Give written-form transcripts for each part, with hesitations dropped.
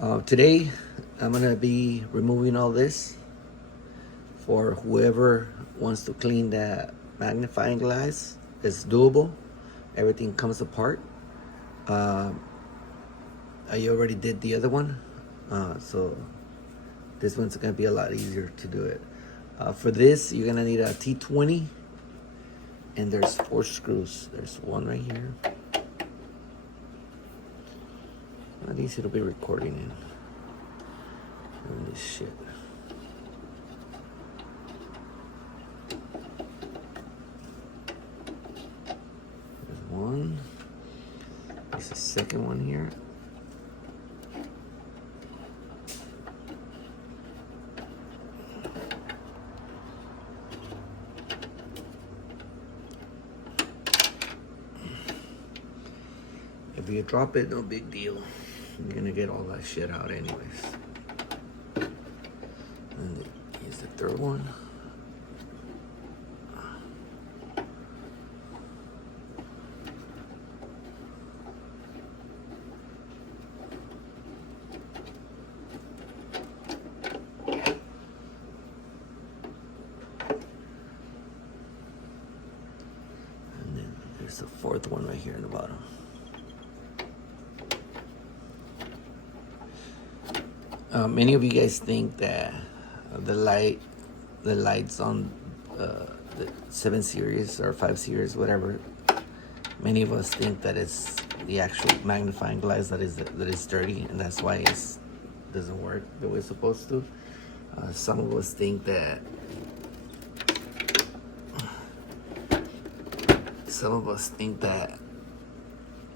Today, I'm gonna be removing all this for whoever wants to clean that magnifying glass. It's doable. Everything comes apart. I already did the other one, so this one's gonna be a lot easier to do it. For this, you're gonna need a T20, and there's 4 screws. There's one right here. Not easy to be recording in this shit. There's one. There's a second one here. If you drop it, no big deal. You're gonna get all that shit out anyways. And here's the third one. And then there's the fourth one right here in the bottom. Many of you guys think that the lights on the 7 series or 5 series, whatever. Many of us think that it's the actual magnifying glass that is dirty, and that's why it doesn't work the way it's supposed to. Some of us think that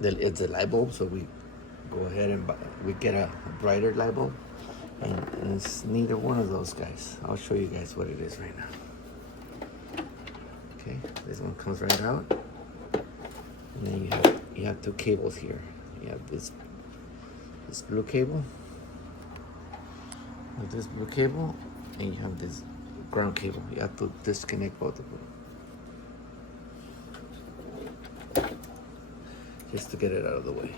it's a light bulb, so we go ahead and we get a brighter light bulb. And it's neither one of those guys. I'll show you guys what it is right now. Okay, this one comes right out. And then you have 2 cables here. You have this blue cable. With this blue cable, and you have this ground cable. You have to disconnect both of them, just to get it out of the way.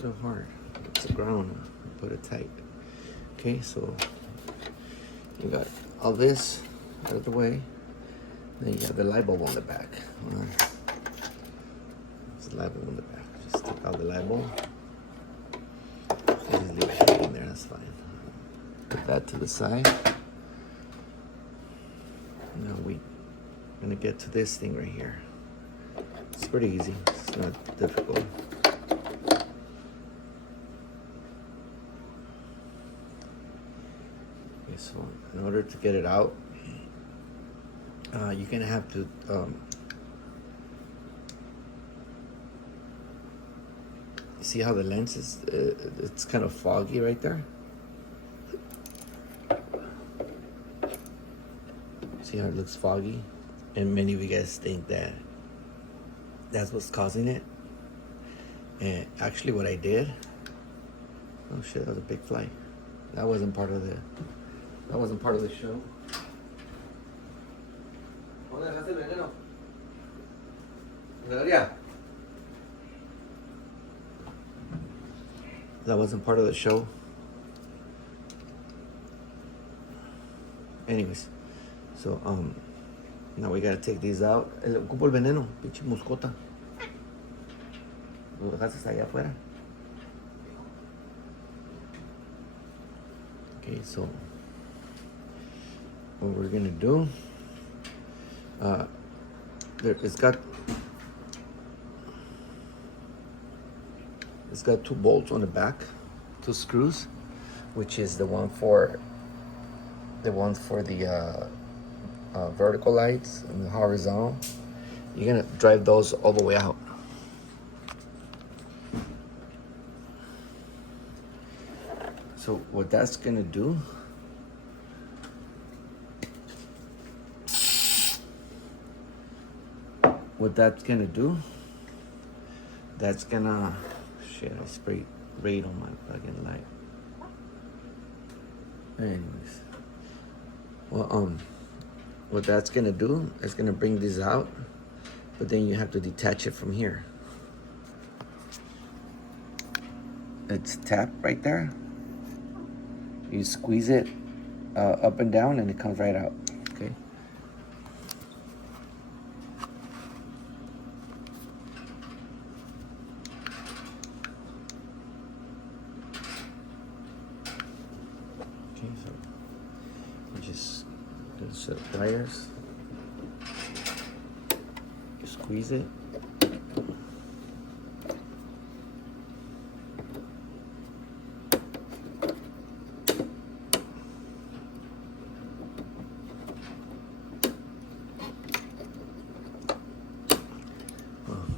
So hard. It's the ground. Put it tight. Okay, so you got all this out of the way. Then you have the light bulb on the back. There's the light bulb on the back. Just take out the light bulb. Just leave it hanging there. That's fine. Put that to the side. Now we're gonna get to this thing right here. It's pretty easy. It's not difficult. So in order to get it out, you're gonna have to see how the lens is. It's kind of foggy right there. See how it looks foggy, and many of you guys think that that's what's causing it. And actually, what I did. Oh shit! That was a big fly. That wasn't part of the. That wasn't part of the show. That wasn't part of the show. Anyways, so now we gotta take these out. Ocupo el veneno, pinche moscota. Lo dejaste allá afuera. Okay, so what we're gonna do, it's got 2 bolts on the back, 2 screws, which is the one for the vertical lights and the horizontal. You're gonna drive those all the way out. So what that's gonna do, That's gonna, shit, I sprayed red on my fucking light. Anyways, well, what that's gonna do is gonna bring this out, but then you have to detach it from here. It's tapped right there. You squeeze it up and down and it comes right out, okay? Okay, so you just do a set of pliers. You squeeze it.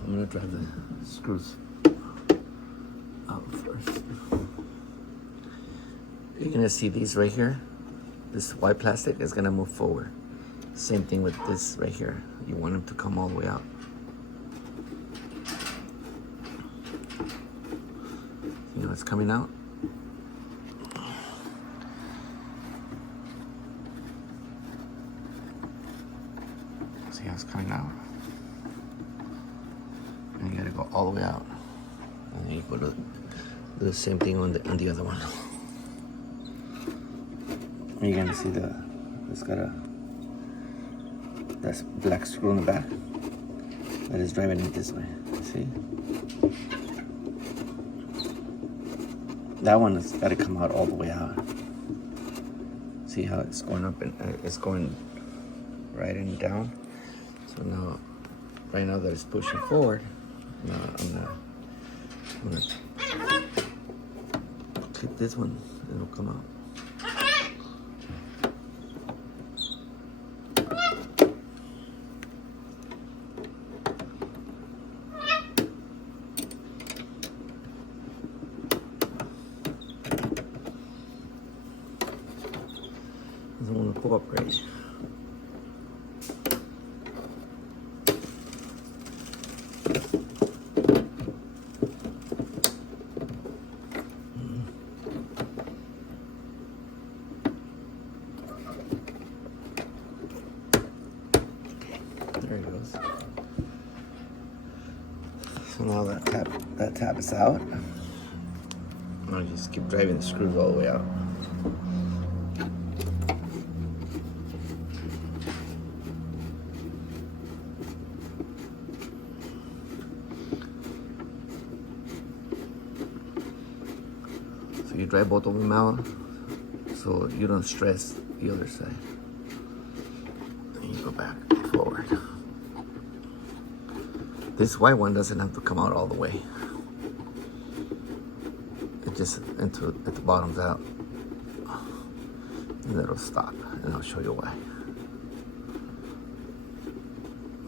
I'm gonna drive the screws out first. You're gonna see these right here. This white plastic is gonna move forward. Same thing with this right here. You want them to come all the way out. You know it's coming out. See how it's coming out? And you gotta go all the way out. And then you go to do the same thing on the other one. And you're gonna see it's got that's black screw in the back that is driving it this way. See? That one has got to come out all the way out. See how it's going up and it's going right and down. So now, right now that it's pushing forward, now I'm gonna clip this one. It'll come out. Doesn't want to cooperate. There it goes. So now that tab is out. I'll just keep driving the screws all the way out. So you drive both of them out so you don't stress the other side. And you go back and forward. This white one doesn't have to come out all the way. It just at the bottom's out. And it'll stop. And I'll show you why.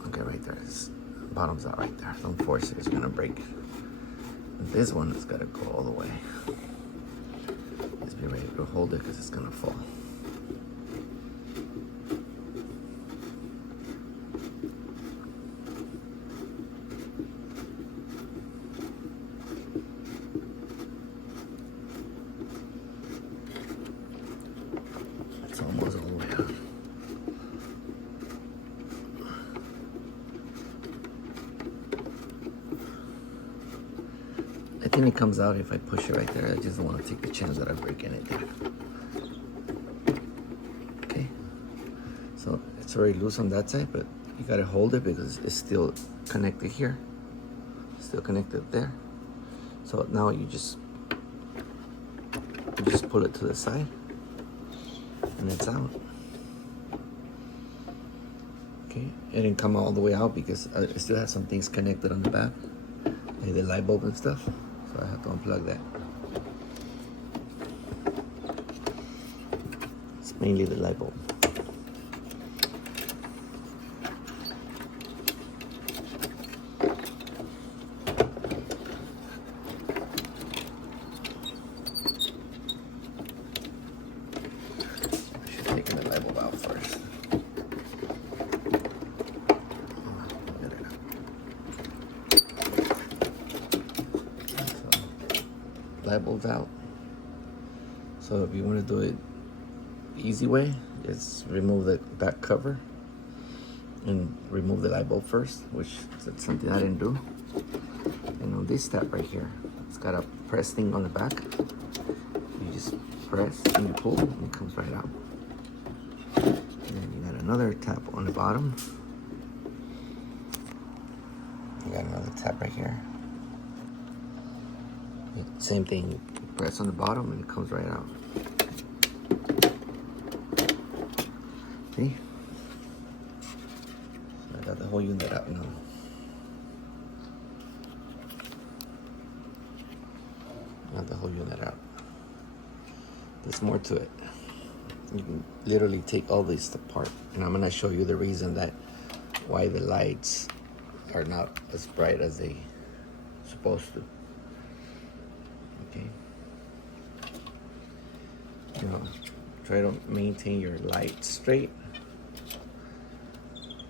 Okay, right there. It's bottom's out right there. Don't force it, it's gonna break. This one has gotta go all the way. Just be ready to hold it because it's gonna fall. It's almost all the way out. I think it comes out if I push it right there. I just don't want to take the chance that I break anything. Okay, so it's already loose on that side, but you gotta hold it because it's still connected here. Still connected there. So now you just pull it to the side and it's out. Okay, it didn't come all the way out because I still have some things connected on the back, like the light bulb and stuff. So I have to unplug that. It's mainly the light bulb. I should take the light bulb out first. Get it out. light bulbs out. So if you want to do it easy way, just remove the back cover and remove the light bulb first, which is something I didn't do. And on this tab right here, it's got a press thing on the back. You just press and you pull, and it comes right out. And then you got another tab on the bottom. You got another tab right here. Same thing, you press on the bottom and it comes right out. See? So I got the whole unit out now. Got the whole unit out. There's more to it. You can literally take all this apart, and I'm gonna show you the reason that why the lights are not as bright as they supposed to. Okay. You know, try to maintain your light straight,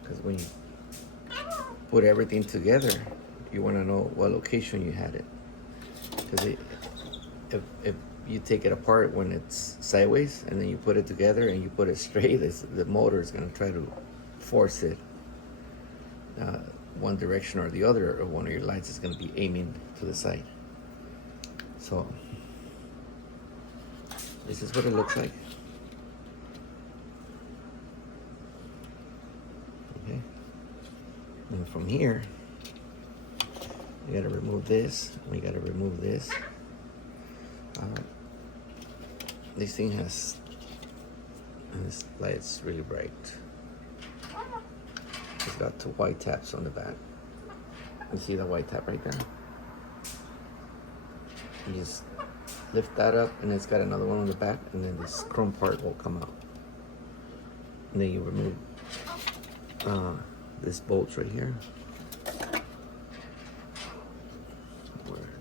because when you put everything together, you want to know what location you had it. Because if you take it apart when it's sideways and then you put it together and you put it straight, the motor is going to try to force it one direction or the other, or one of your lights is going to be aiming to the side. So this is what it looks like. Okay. And from here, we got to remove this. We got to remove this. This thing has, and this light's really bright. It's got 2 white tabs on the back. You see the white tab right there? You just lift that up, and it's got another one on the back, and then this chrome part will come out. And then you remove this bolts right here. Where are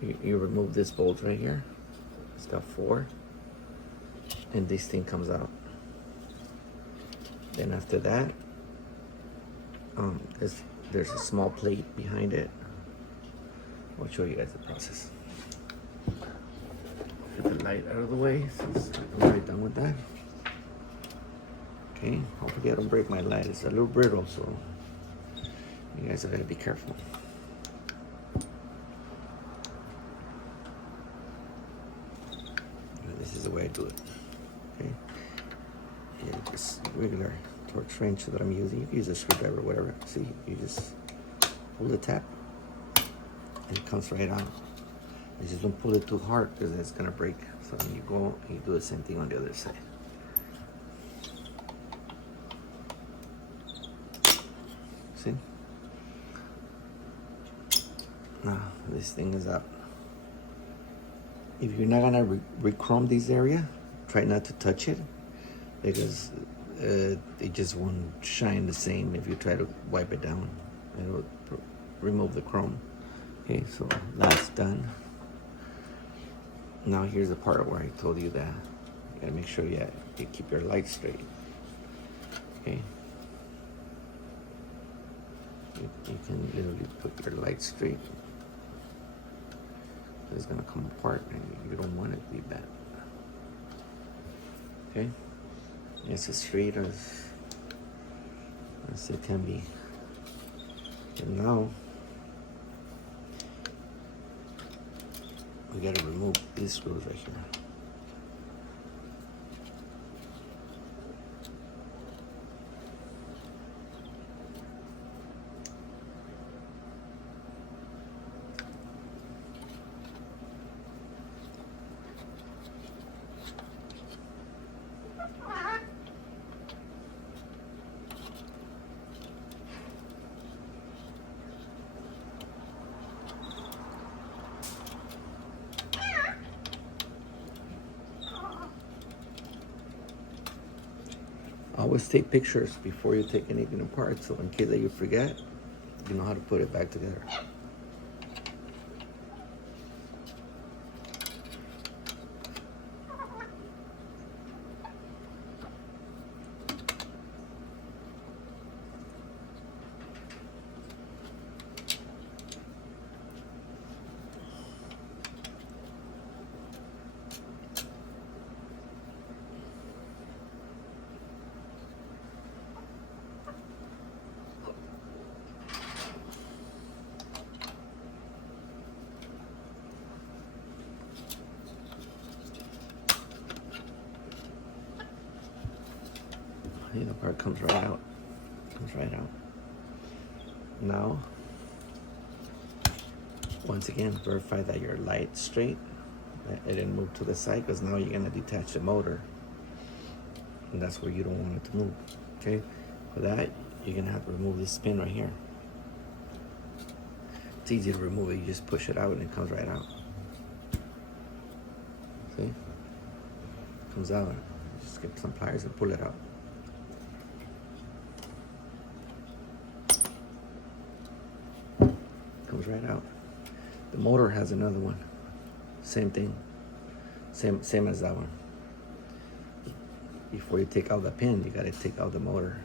they? You remove this bolt right here. It's got 4, and this thing comes out. Then after that, there's a small plate behind it. I'll show you guys the process. Get the light out of the way since I'm already done with that. Okay, hopefully I don't break my light. It's a little brittle, so you guys have got to be careful. This is the way I do it. Okay, yeah, just regular torch wrench that I'm using. You can use a screwdriver or whatever. See, you just pull the tab and it comes right out. You just don't pull it too hard because it's gonna break. So when you go, you do the same thing on the other side. See? Now this thing is up. If you're not gonna re-chrome this area, try not to touch it, because it just won't shine the same if you try to wipe it down. It'll remove the chrome. Okay, so that's done. Now here's the part where I told you that you gotta make sure you keep your light straight. Okay. You can literally put your light straight. It's gonna come apart and you don't want it to be bad. Okay? It's as straight as it can be. And now we gotta remove these screws right here. Always take pictures before you take anything apart, so in case that you forget, you know how to put it back together. part comes right out. Comes right out. Now, once again, verify that your light's straight. It didn't move to the side, because now you're gonna detach the motor, and that's where you don't want it to move. Okay, for that you're gonna have to remove this pin right here. It's easy to remove it. You just push it out and it comes right out. See, it comes out. Just get some pliers and pull it out. Comes right out. The motor has another one. Same thing. Same as that one. Before you take out the pin, you gotta take out the motor.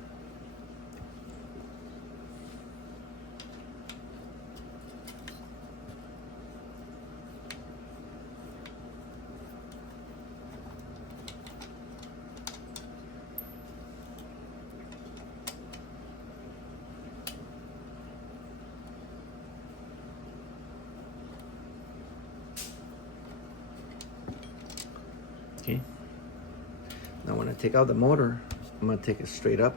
Okay. Now when I take out the motor, I'm gonna take it straight up,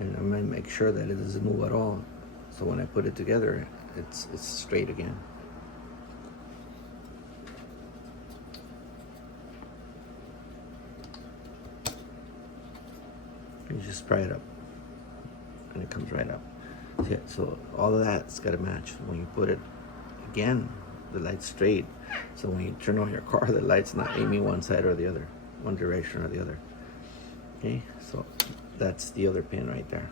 and I'm gonna make sure that it doesn't move at all. So when I put it together, it's straight again. You just pry it up, and it comes right up. So all of that's gotta match. When you put it again, the light's straight. So when you turn on your car, the light's not aiming one side or the other, one direction or the other. Okay, so that's the other pin right there.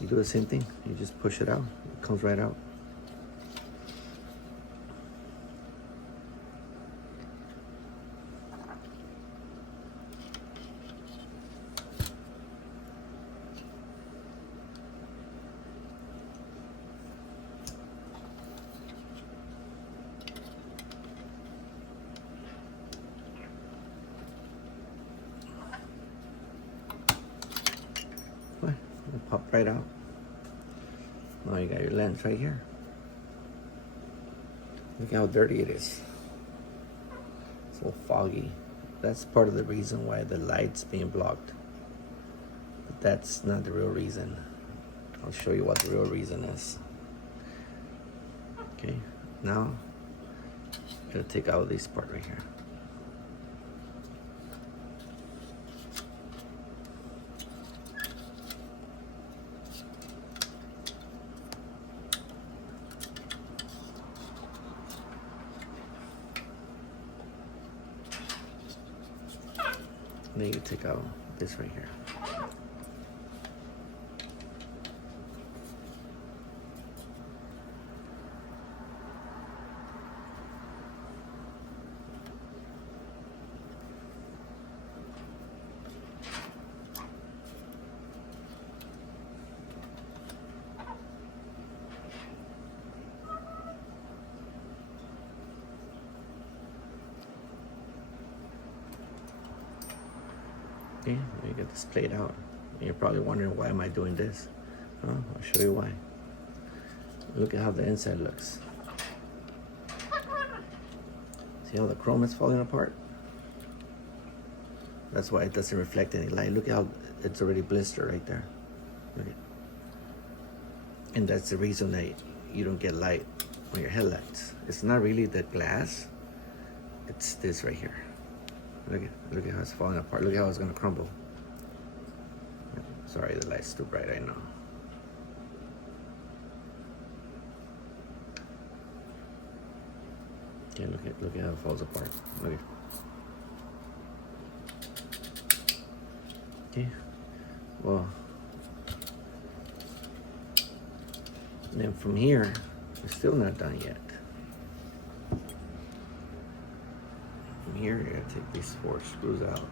You do the same thing. You just push it out. It comes right out. It popped right out. Now you got your lens right here. Look how dirty it is. It's all foggy. That's part of the reason why the light's being blocked. But that's not the real reason. I'll show you what the real reason is. Okay, now I'm gonna take out this part right here. Then you take out this right here. Okay, we get this played out. And you're probably wondering, why am I doing this? I'll show you why. Look at how the inside looks. See how the chrome is falling apart? That's why it doesn't reflect any light. Look how it's already blistered right there. Look at. And that's the reason that you don't get light on your headlights. It's not really the glass, it's this right here. Look at how it's falling apart. Look at how it's gonna crumble. Sorry, the light's too bright, I know. Okay, look at how it falls apart. Look at. Okay, well, then from here, it's still not done yet. From here, you gotta take these 4 screws out.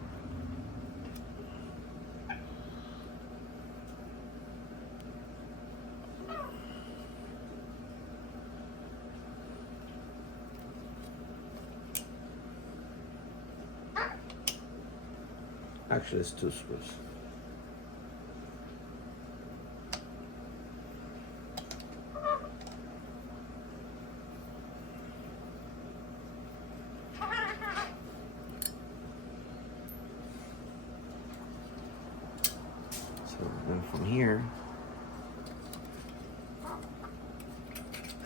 Actually, it's 2 screws.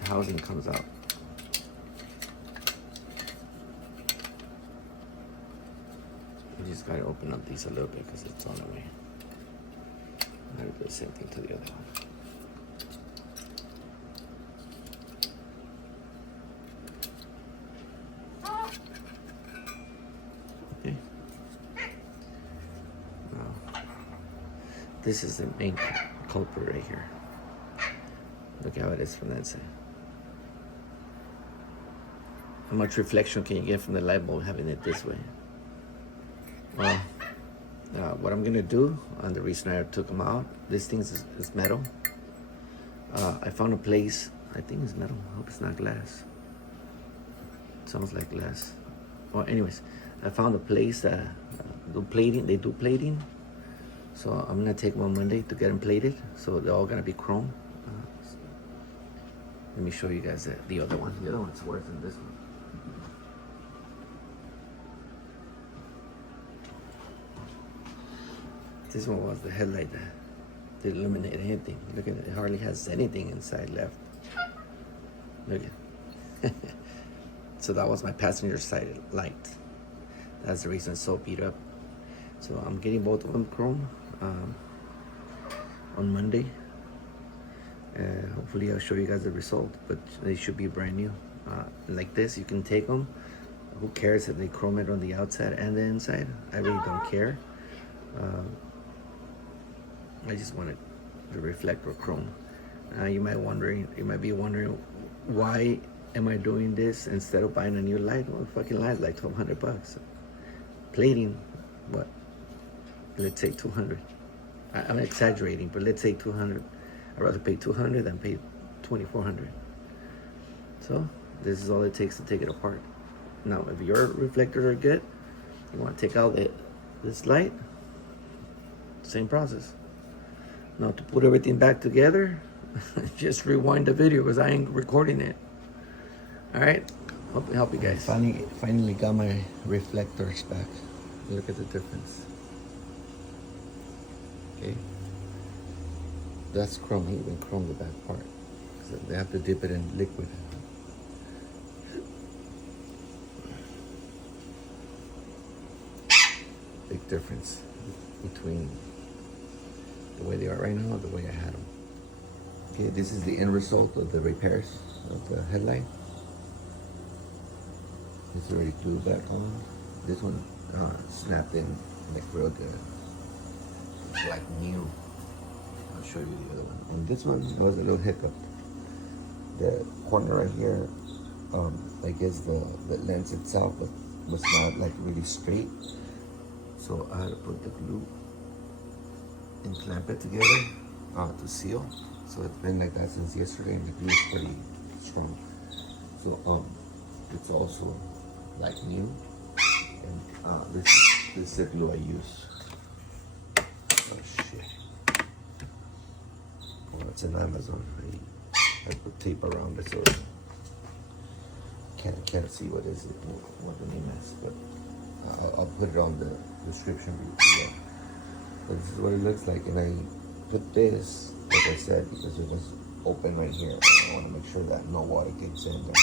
housing comes out. You just gotta open up these a little bit because it's on the way. I'm gonna do the same thing to the other one. Okay. Now, this is the main culprit right here. Look how it is from that side. How much reflection can you get from the light bulb having it this way? Well, what I'm gonna do, and the reason I took them out, this thing is metal. I found a place, I think it's metal, I hope it's not glass. It sounds like glass. Well, anyways, I found a place that they do plating. So I'm gonna take them on Monday to get them plated. So they're all gonna be chrome. Let me show you guys the other one. The other one's worse than this one. This one was the headlight that didn't illuminate anything. Look at it, it hardly has anything inside left. Look at it. So that was my passenger side light. That's the reason it's so beat up. So I'm getting both of them chrome on Monday. Hopefully I'll show you guys the result, but they should be brand new. Like this, you can take them. Who cares if they chrome it on the outside and the inside? I really don't care. I just wanted the reflector chrome. You might be wondering, why am I doing this instead of buying a new light? Well, fucking light's like $1,200. Plating, what? Let's say 200. I'm exaggerating, but let's say 200. I'd rather pay 200 than pay 2,400. So this is all it takes to take it apart. Now, if your reflectors are good, you want to take out this light, same process. Now to put everything back together, just rewind the video because I ain't recording it. All right, hope to help you guys. Finally got my reflectors back. Look at the difference. Okay. That's chrome, even chrome the back part. So they have to dip it in liquid. Big difference between the way they are right now and the way I had them. Okay, this is the end result of the repairs of the headlight. It's already glued back on. This one snapped in like real good. It's like new. I'll show you the other one. And this one was a little hiccup. The corner right here, I guess the lens itself was not like really straight. So I had to put the glue and clamp it together to seal. So it's been like that since yesterday, and the glue is pretty strong. So it's also like new. And this is the glue I use. Oh shit. Oh, it's an Amazon. I put tape around it so can't see what is it, what the name is, but I'll put it on the description below. But this is what it looks like, and I put this, like I said, because it was open right here. I want to make sure that no water gets in there.